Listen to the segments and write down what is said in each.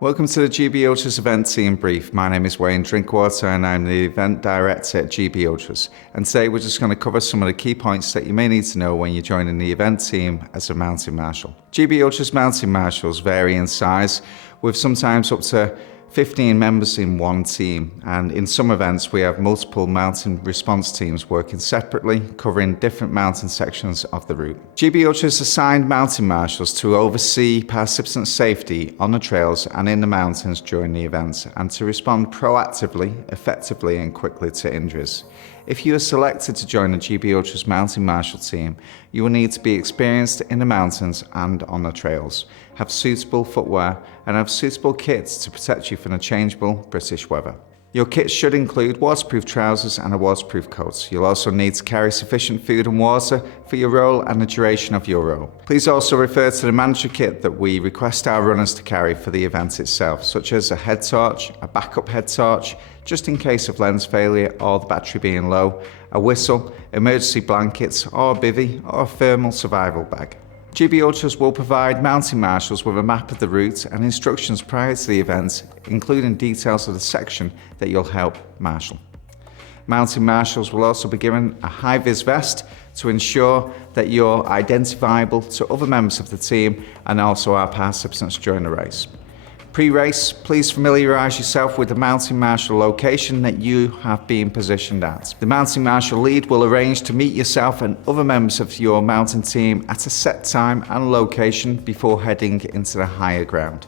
Welcome to the GB Ultras event team brief. My name is Wayne Drinkwater and I'm the event director at GB Ultras. And today we're just going to cover some of the key points that you may need to know when you're joining the event team as a Mountain Marshal. GB Ultras Mountain Marshals vary in size, with sometimes up to 15 members in one team, and in some events we have multiple mountain response teams working separately, covering different mountain sections of the route. GB Ultras assigned mountain marshals to oversee participant safety on the trails and in the mountains during the event, and to respond proactively, effectively and quickly to injuries. If you are selected to join the GB Ultras Mountain Marshal team, you will need to be experienced in the mountains and on the trails, have suitable footwear and have suitable kits to protect you from the changeable British weather. Your kit should include waterproof trousers and a waterproof coat. You'll also need to carry sufficient food and water for your role and the duration of your role. Please also refer to the mandatory kit that we request our runners to carry for the event itself, such as a head torch, a backup head torch, just in case of lens failure or the battery being low, a whistle, emergency blankets or a bivvy or a thermal survival bag. GB Ultras will provide mountain marshals with a map of the route and instructions prior to the event, including details of the section that you'll help marshal. Mountain marshals will also be given a high-vis vest to ensure that you're identifiable to other members of the team and also our participants during the race. Pre-race, please familiarise yourself with the Mountain Marshal location that you have been positioned at. The Mountain Marshal Lead will arrange to meet yourself and other members of your mountain team at a set time and location before heading into the higher ground.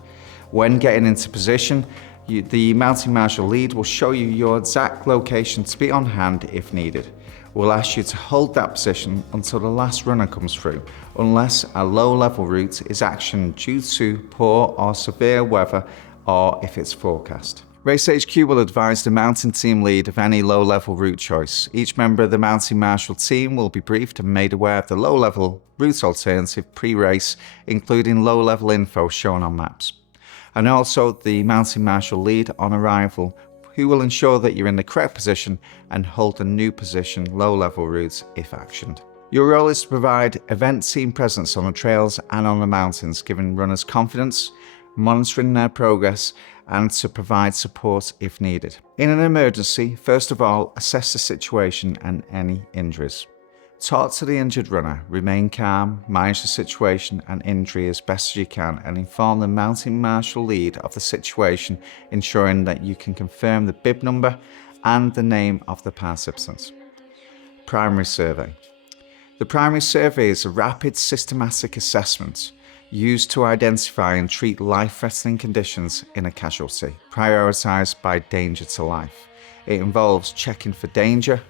When getting into position, the Mountain Marshal Lead will show you your exact location to be on hand if needed. We'll ask you to hold that position until the last runner comes through, unless a low-level route is actioned due to poor or severe weather or if it's forecast. Race HQ will advise the mountain team lead of any low-level route choice. Each member of the Mountain Marshal team will be briefed and made aware of the low-level route alternative pre-race, including low-level info shown on maps. And also the Mountain Marshal lead on arrival, who will ensure that you're in the correct position and hold a new position low-level route if actioned. Your role is to provide event team presence on the trails and on the mountains, giving runners confidence, monitoring their progress, and to provide support if needed. In an emergency, first of all, assess the situation and any injuries. Talk to the injured runner, remain calm, manage the situation and injury as best as you can, and inform the Mountain Marshal lead of the situation, ensuring that you can confirm the bib number and the name of the participant. Primary survey. The primary survey is a rapid, systematic assessment used to identify and treat life-threatening conditions in a casualty, prioritised by danger to life. It involves checking for danger,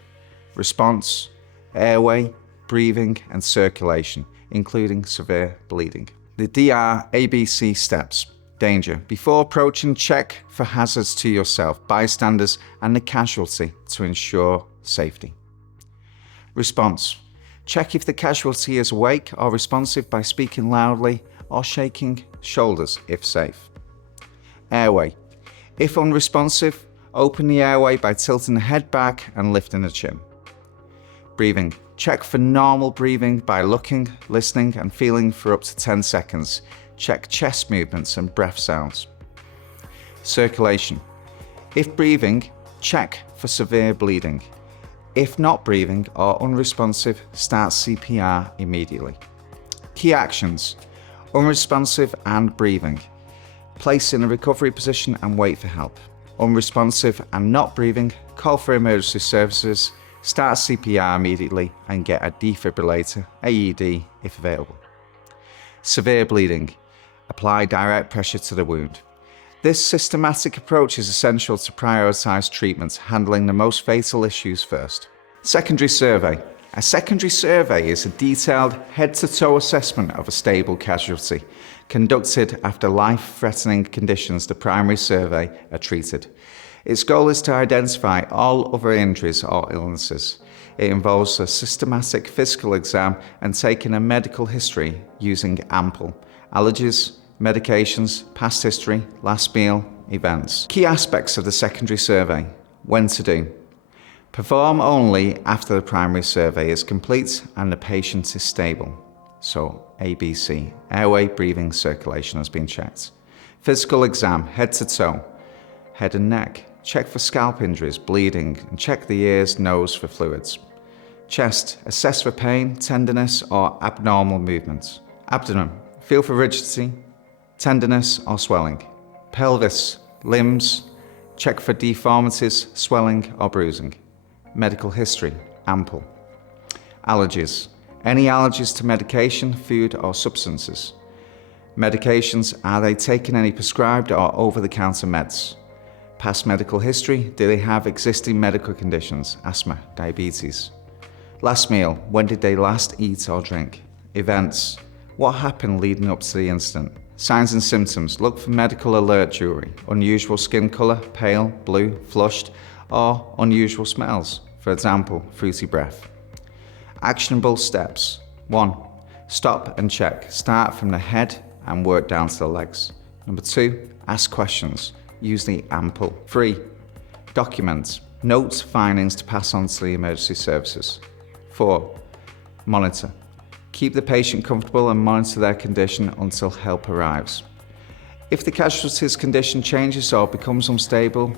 response, airway, breathing and circulation, including severe bleeding. The DR ABC steps. Danger. Before approaching, check for hazards to yourself, bystanders and the casualty to ensure safety. Response. Check if the casualty is awake or responsive by speaking loudly or shaking shoulders if safe. Airway. If unresponsive, open the airway by tilting the head back and lifting the chin. Breathing. Check for normal breathing by looking, listening and feeling for up to 10 seconds. Check chest movements and breath sounds. Circulation. If breathing, check for severe bleeding. If not breathing or unresponsive, start CPR immediately. Key actions. Unresponsive and breathing. Place in a recovery position and wait for help. Unresponsive and not breathing, call for emergency services. Start CPR immediately and get a defibrillator, AED, if available. Severe bleeding. Apply direct pressure to the wound. This systematic approach is essential to prioritise treatment, handling the most fatal issues first. Secondary survey. A secondary survey is a detailed head-to-toe assessment of a stable casualty, conducted after life-threatening conditions the primary survey are treated. Its goal is to identify all other injuries or illnesses. It involves a systematic physical exam and taking a medical history using AMPLE, allergies, medications, past history, last meal, events. Key aspects of the secondary survey. When to do. Perform only after the primary survey is complete and the patient is stable. So ABC, airway, breathing, circulation has been checked. Physical exam, head to toe, head and neck. Check for scalp injuries, bleeding, and check the ears, nose for fluids. Chest, assess for pain, tenderness, or abnormal movements. Abdomen, feel for rigidity, tenderness, or swelling. Pelvis, limbs, check for deformities, swelling, or bruising. Medical history, ample. Allergies, any allergies to medication, food, or substances. Medications, are they taking any prescribed or over-the-counter meds? Past medical history, do they have existing medical conditions, asthma, diabetes? Last meal, when did they last eat or drink? Events, what happened leading up to the incident? Signs and symptoms, look for medical alert jewelry, unusual skin colour, pale, blue, flushed, or unusual smells, for example, fruity breath. Actionable steps. 1. Stop and check. Start from the head and work down to the legs. Number 2. Ask questions. Use the ample. 3. Document. Note findings to pass on to the emergency services. 4. Monitor. Keep the patient comfortable and monitor their condition until help arrives. If the casualty's condition changes or becomes unstable,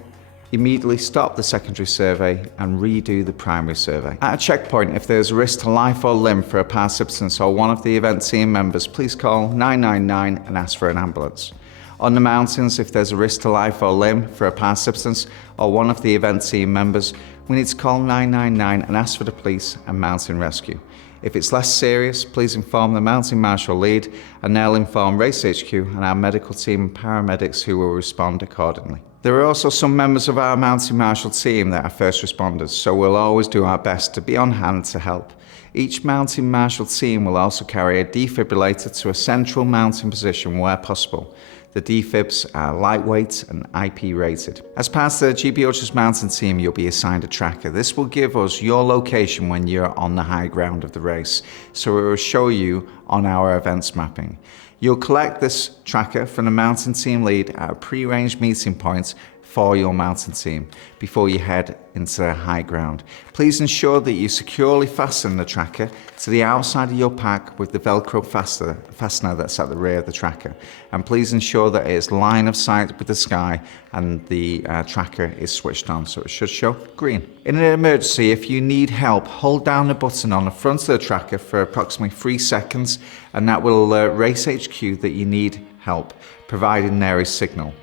immediately stop the secondary survey and redo the primary survey. At a checkpoint, if there is a risk to life or limb for a participant or one of the event team members, please call 999 and ask for an ambulance. On the mountains, if there's a risk to life or limb for a participant or one of the event team members, we need to call 999 and ask for the police and mountain rescue. If it's less serious, please inform the Mountain Marshal Lead and they'll inform Race HQ and our medical team and paramedics who will respond accordingly. There are also some members of our Mountain Marshal team that are first responders, so we'll always do our best to be on hand to help. Each Mountain Marshal team will also carry a defibrillator to a central mountain position where possible. The defibs are lightweight and IP rated. As part of the GB Ultras Mountain team, you'll be assigned a tracker. This will give us your location when you're on the high ground of the race, so it will show you on our events mapping. You'll collect this tracker from the mountain team lead at a pre-arranged meeting point for your mountain team before you head into the high ground. Please ensure that you securely fasten the tracker to the outside of your pack with the Velcro fastener that's at the rear of the tracker. And please ensure that it is line of sight with the sky and the tracker is switched on, so it should show green. In an emergency, if you need help, hold down the button on the front of the tracker for approximately 3 seconds, and that will alert Race HQ that you need help, providing there is signal.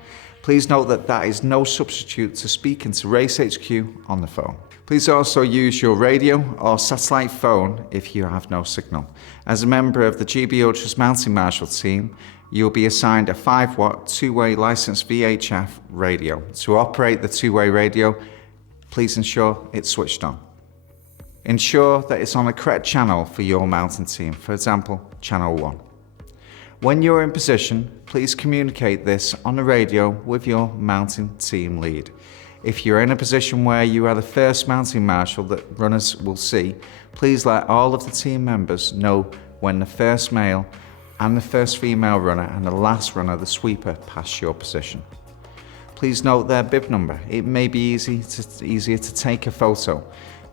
Please note that that is no substitute to speaking to Race HQ on the phone. Please also use your radio or satellite phone if you have no signal. As a member of the GB Ultras Mountain Marshal team, you'll be assigned a 5-watt two-way licensed VHF radio. To operate the two-way radio, please ensure it's switched on. Ensure that it's on the correct channel for your mountain team, for example, channel 1. When you're in position, please communicate this on the radio with your mountain team lead. If you're in a position where you are the first mountain marshal that runners will see, please let all of the team members know when the first male and the first female runner and the last runner, the sweeper, pass your position. Please note their bib number. It may be easier to take a photo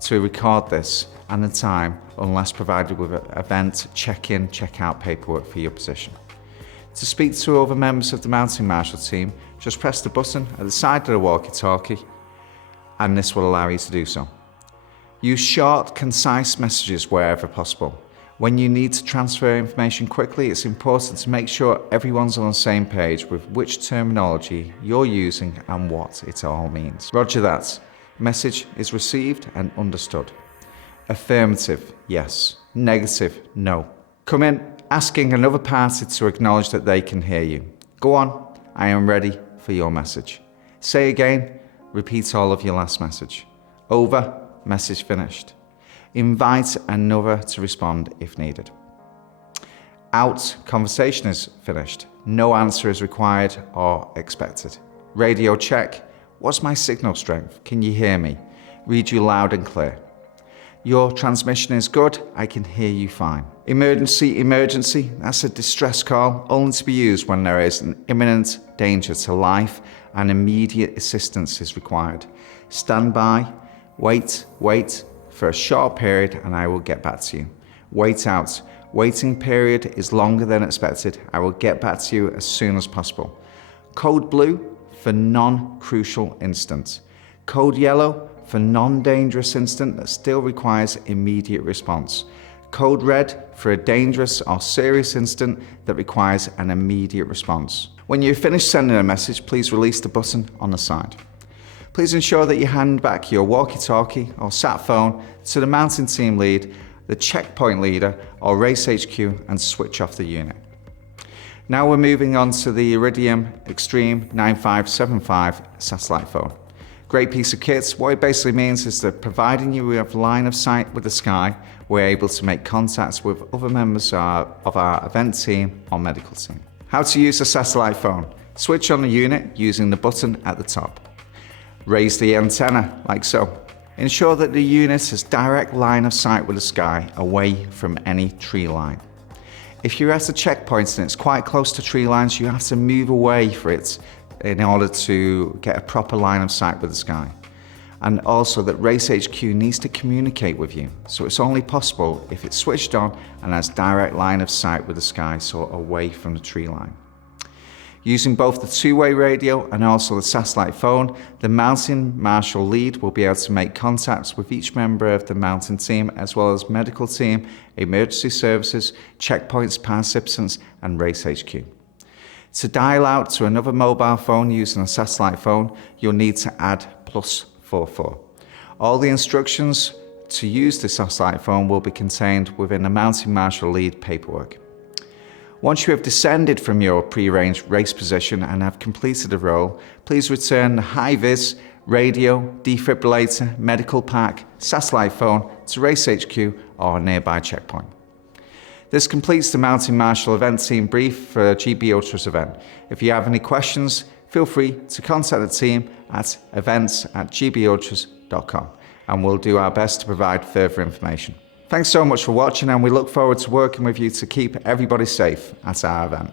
to record this and the time, unless provided with event check-in, check-out paperwork for your position. To speak to other members of the Mountain Marshal team, just press the button at the side of the walkie-talkie, and this will allow you to do so. Use short, concise messages wherever possible. When you need to transfer information quickly, it's important to make sure everyone's on the same page with which terminology you're using and what it all means. Roger that. Message is received and understood. Affirmative, yes. Negative, no. Come in asking another party to acknowledge that they can hear you. Go on, I am ready for your message. Say again, repeat all of your last message. Over, message finished. Invite another to respond if needed. Out, conversation is finished. No answer is required or expected. Radio check, what's my signal strength? Can you hear me? Read you loud and clear. Your transmission is good, I can hear you fine. Emergency, that's a distress call, only to be used when there is an imminent danger to life and immediate assistance is required. Stand by, wait for a short period and I will get back to you. Wait out, waiting period is longer than expected, I will get back to you as soon as possible. Code blue for non-crucial incident. Code yellow for non-dangerous incident that still requires immediate response. Code red for a dangerous or serious incident that requires an immediate response. When you've finished sending a message, please release the button on the side. Please ensure that you hand back your walkie-talkie or sat phone to the mountain team lead, the checkpoint leader or race HQ and switch off the unit. Now we're moving on to the Iridium Extreme 9575 satellite phone. Great piece of kit. What it basically means is that providing you with line of sight with the sky, we're able to make contacts with other members of our event team or medical team. How to use a satellite phone. Switch on the unit using the button at the top. Raise the antenna like so. Ensure that the unit has direct line of sight with the sky away from any tree line. If you're at a checkpoint and it's quite close to tree lines, you have to move away for it in order to get a proper line of sight with the sky. And also that Race HQ needs to communicate with you. So it's only possible if it's switched on and has direct line of sight with the sky, so away from the tree line. Using both the two-way radio and also the satellite phone, the Mountain Marshal Lead will be able to make contacts with each member of the mountain team, as well as medical team, emergency services, checkpoints participants, and Race HQ. To dial out to another mobile phone using a satellite phone, you'll need to add +44. All the instructions to use the satellite phone will be contained within the Mountain Marshal Lead paperwork. Once you have descended from your pre-arranged race position and have completed the role, please return the high-vis, radio, defibrillator, medical pack, satellite phone to Race HQ or a nearby checkpoint. This completes the Mountain Marshal event team brief for GB Ultras event. If you have any questions, feel free to contact the team at events@gbultras.com and we'll do our best to provide further information. Thanks so much for watching, and we look forward to working with you to keep everybody safe at our event.